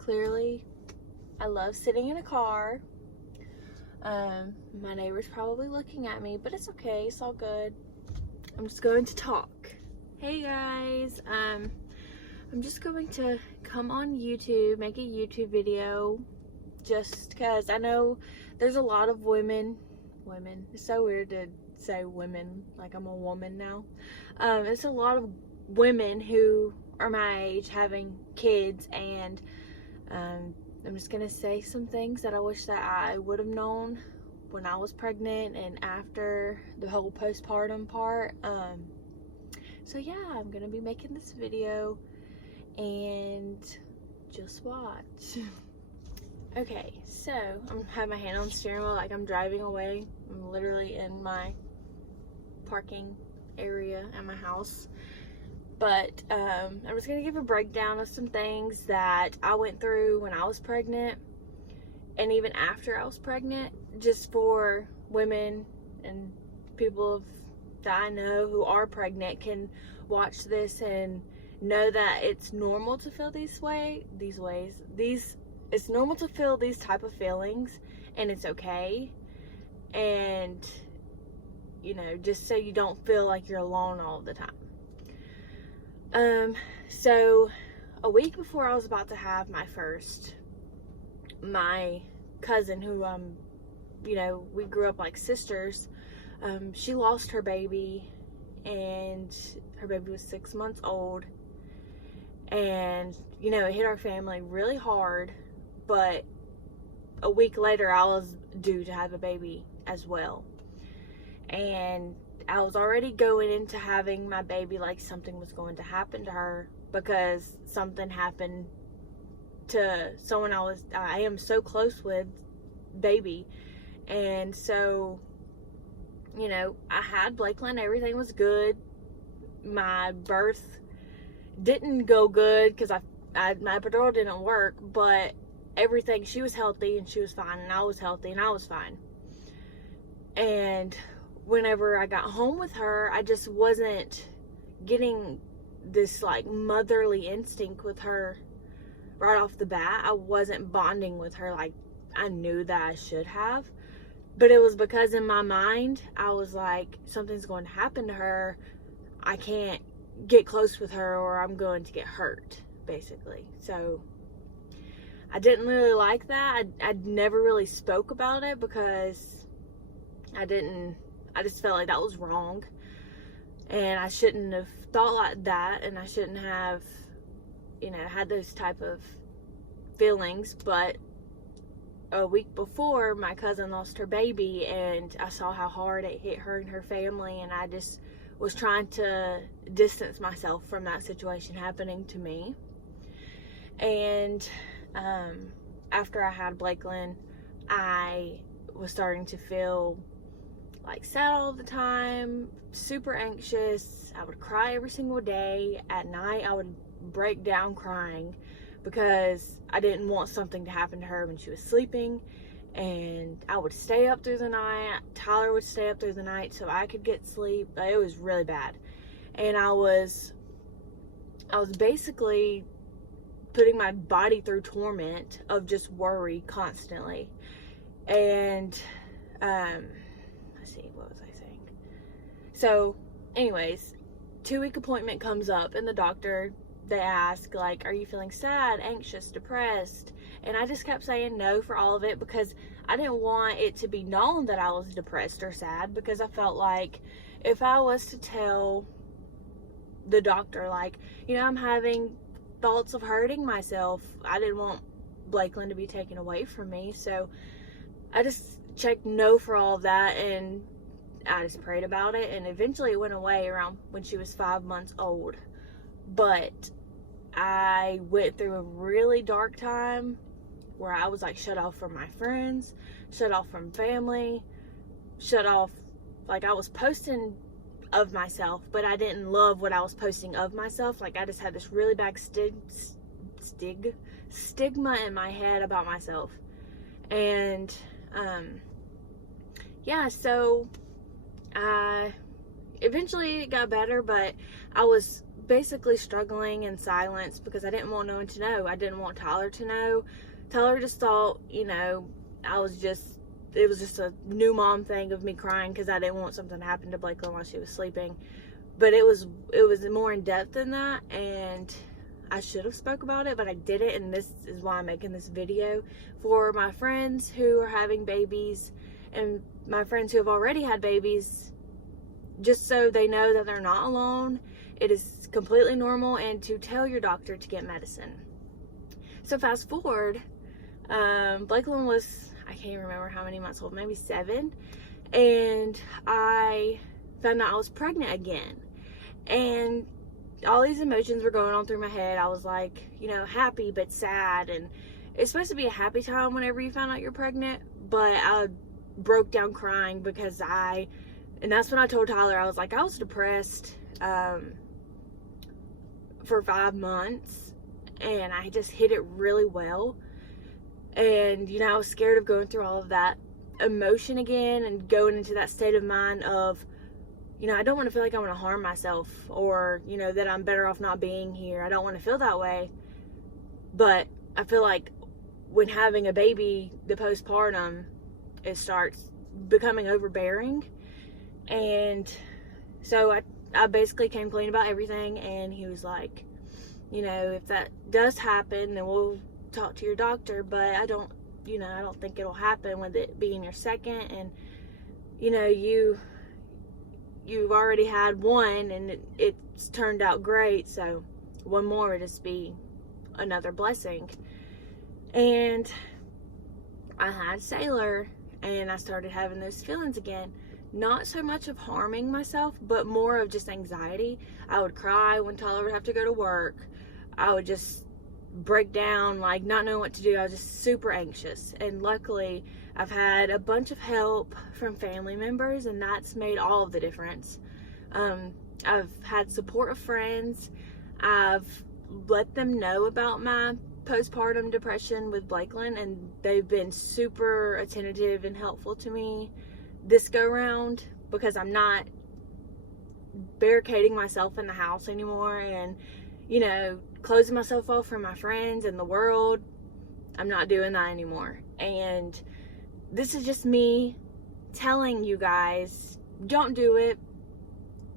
clearly, I love sitting in a car. My neighbor's probably looking at me, but it's okay. It's all good. I'm just going to talk. Hey guys, I'm just going to come on YouTube, make a YouTube video, just because I know there's a lot of women, it's so weird to say women, like I'm a woman now. It's a lot of women who are my age having kids, and I'm just gonna say some things that I wish that I would have known when I was pregnant and after the whole postpartum part. So yeah, I'm gonna be making this video and just watch. Okay, so I'm having my hand on the steering wheel like I'm driving away. I'm literally in my parking area at my house. But I'm just gonna give a breakdown of some things that I went through when I was pregnant and even after I was pregnant, just for women and people that I know who are pregnant can watch this and know that it's normal to feel it's normal to feel these type of feelings, and it's okay. And you know, just so you don't feel like you're alone all the time. So a week before I was about to have my first, my cousin, who you know, we grew up like sisters, she lost her baby, and her baby was 6 months old, and you know, it hit our family really hard. But a week later I was due to have a baby as well, and I was already going into having my baby like something was going to happen to her, because something happened to someone I am so close with, baby. And so, you know, I had Blakelin, everything was good. My birth didn't go good because my epidural didn't work, but everything, she was healthy and she was fine, and I was healthy and I was fine. And whenever I got home with her, I just wasn't getting this like motherly instinct with her right off the bat. I wasn't bonding with her like I knew that I should have. But it was because in my mind, I was like, something's going to happen to her. I can't get close with her or I'm going to get hurt, basically. So I didn't really like that. I never really spoke about it because I just felt like that was wrong, and I shouldn't have thought like that, and I shouldn't have, you know, had those type of feelings. But a week before, my cousin lost her baby, and I saw how hard it hit her and her family, and I just was trying to distance myself from that situation happening to me. And after I had Blakelin, I was starting to feel like sad all the time, super anxious. I would cry every single day. At night I would break down crying because I didn't want something to happen to her when she was sleeping. And I would stay up through the night. Tyler would stay up through the night so I could get sleep. It was really bad. And I was basically putting my body through torment of just worry constantly. And let's see, what was I saying? So anyways, 2-week appointment comes up, and the doctor, they ask like, are you feeling sad, anxious, depressed? And I just kept saying no for all of it, because I didn't want it to be known that I was depressed or sad, because I felt like if I was to tell the doctor, like, you know, I'm having thoughts of hurting myself, I didn't want Blakelin to be taken away from me. So I just checked no for all of that, and I just prayed about it, and eventually it went away around when she was 5 months old. But I went through a really dark time where I was like shut off from my friends, shut off from family, shut off, like I was posting of myself, but I didn't love what I was posting of myself. Like I just had this really bad stigma in my head about myself. And yeah, so I eventually it got better, but I was basically struggling in silence because I didn't want no one to know. I didn't want Tyler to know. Tyler just thought, you know, it was just a new mom thing of me crying because I didn't want something to happen to Blakely while she was sleeping. But it was more in depth than that, and I should have spoke about it, but I didn't, and this is why I'm making this video for my friends who are having babies and my friends who have already had babies, just so they know that they're not alone. It is completely normal, and to tell your doctor to get medicine. So fast forward, Blakely was, I can't remember how many months old, maybe 7, and I found out I was pregnant again. And all these emotions were going on through my head. I was like, you know, happy but sad, and it's supposed to be a happy time whenever you find out you're pregnant, but I broke down crying because and that's when I told Tyler, I was like, I was depressed for 5 months, and I just hit it really well. And, you know, I was scared of going through all of that emotion again and going into that state of mind of, you know, I don't want to feel like I want to harm myself, or, you know, that I'm better off not being here. I don't want to feel that way. But I feel like when having a baby, the postpartum, it starts becoming overbearing. And so I basically came clean about everything, and he was like, you know, if that does happen, then we'll talk to your doctor, but I don't think it'll happen with it being your second, and, you know, you've already had one, and it's turned out great, so one more would just be another blessing. And I had Sailor, and I started having those feelings again. Not so much of harming myself, but more of just anxiety. I would cry when Tyler would have to go to work. I would just break down, like not knowing what to do. I was just super anxious, and luckily I've had a bunch of help from family members, and that's made all of the difference. I've had support of friends. I've let them know about my postpartum depression with Blakely, and they've been super attentive and helpful to me this go round, because I'm not barricading myself in the house anymore and, you know, closing myself off from my friends and the world. I'm not doing that anymore. And this is just me telling you guys, don't do it.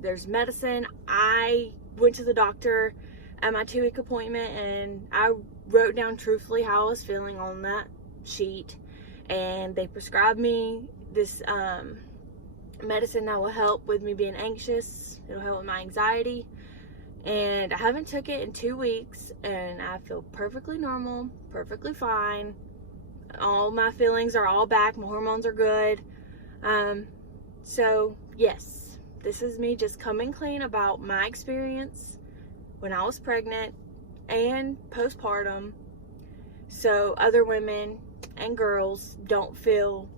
There's medicine. I went to the doctor at my 2-week appointment, and I wrote down truthfully how I was feeling on that sheet, and they prescribed me this medicine that will help with me being anxious. It'll help with my anxiety. And I haven't took it in 2 weeks, and I feel perfectly normal, perfectly fine. All my feelings are all back. My hormones are good. So yes, this is me just coming clean about my experience when I was pregnant and postpartum, so other women and girls don't feel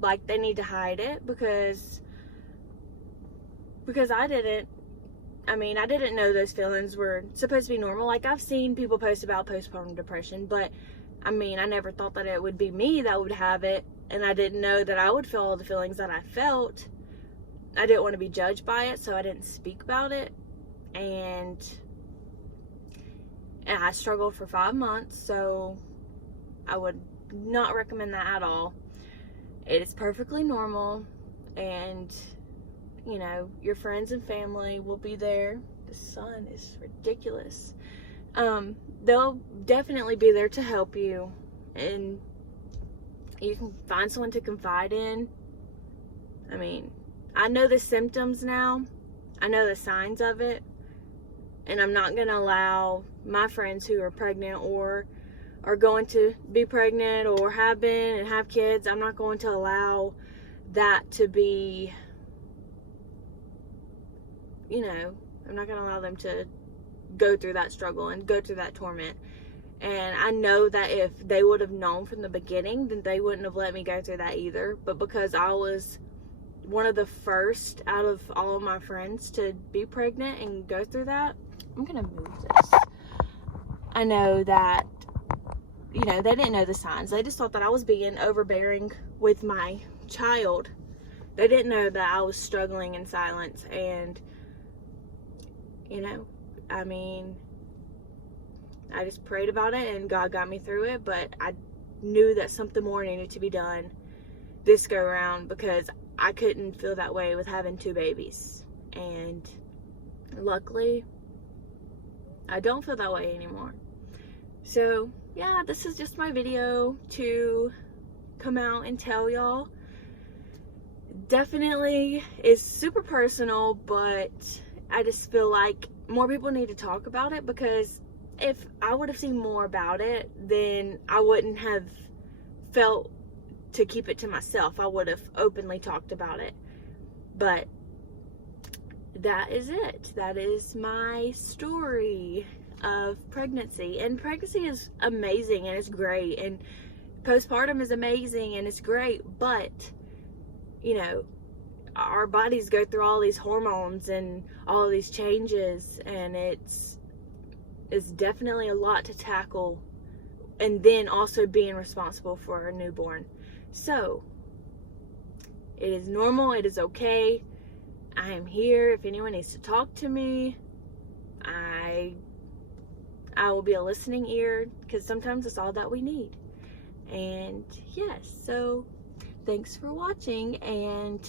like they need to hide it, because I didn't. I mean, I didn't know those feelings were supposed to be normal. Like, I've seen people post about postpartum depression, but I mean, I never thought that it would be me that would have it, and I didn't know that I would feel all the feelings that I felt. I didn't want to be judged by it, so I didn't speak about it, and I struggled for 5 months, so I would not recommend that at all. It is perfectly normal, and, you know, your friends and family will be there. The sun is ridiculous. They'll definitely be there to help you, and you can find someone to confide in. I mean, I know the symptoms now. I know the signs of it, and I'm not going to allow my friends who are pregnant or are going to be pregnant or have been and have kids, I'm not going to allow that to be, you know, I'm not going to allow them to go through that struggle and go through that torment. And I know that if they would have known from the beginning, then they wouldn't have let me go through that either. But because I was one of the first out of all of my friends to be pregnant and go through that, I'm going to move this. I know that, you know, they didn't know the signs. They just thought that I was being overbearing with my child. They didn't know that I was struggling in silence. And, you know, I mean, I just prayed about it and God got me through it. But I knew that something more needed to be done this go around, because I couldn't feel that way with having 2 babies. And luckily, I don't feel that way anymore. So yeah, this is just my video to come out and tell y'all. Definitely is super personal, but I just feel like more people need to talk about it, because if I would have seen more about it, then I wouldn't have felt to keep it to myself. I would have openly talked about it. But that is it. That is my story of pregnancy. And pregnancy is amazing and it's great, and postpartum is amazing and it's great, but you know, our bodies go through all these hormones and all of these changes, and it's definitely a lot to tackle, and then also being responsible for a newborn. So it is normal, it is okay. I am here if anyone needs to talk to me. I will be a listening ear, because sometimes it's all that we need. And yes, so thanks for watching, and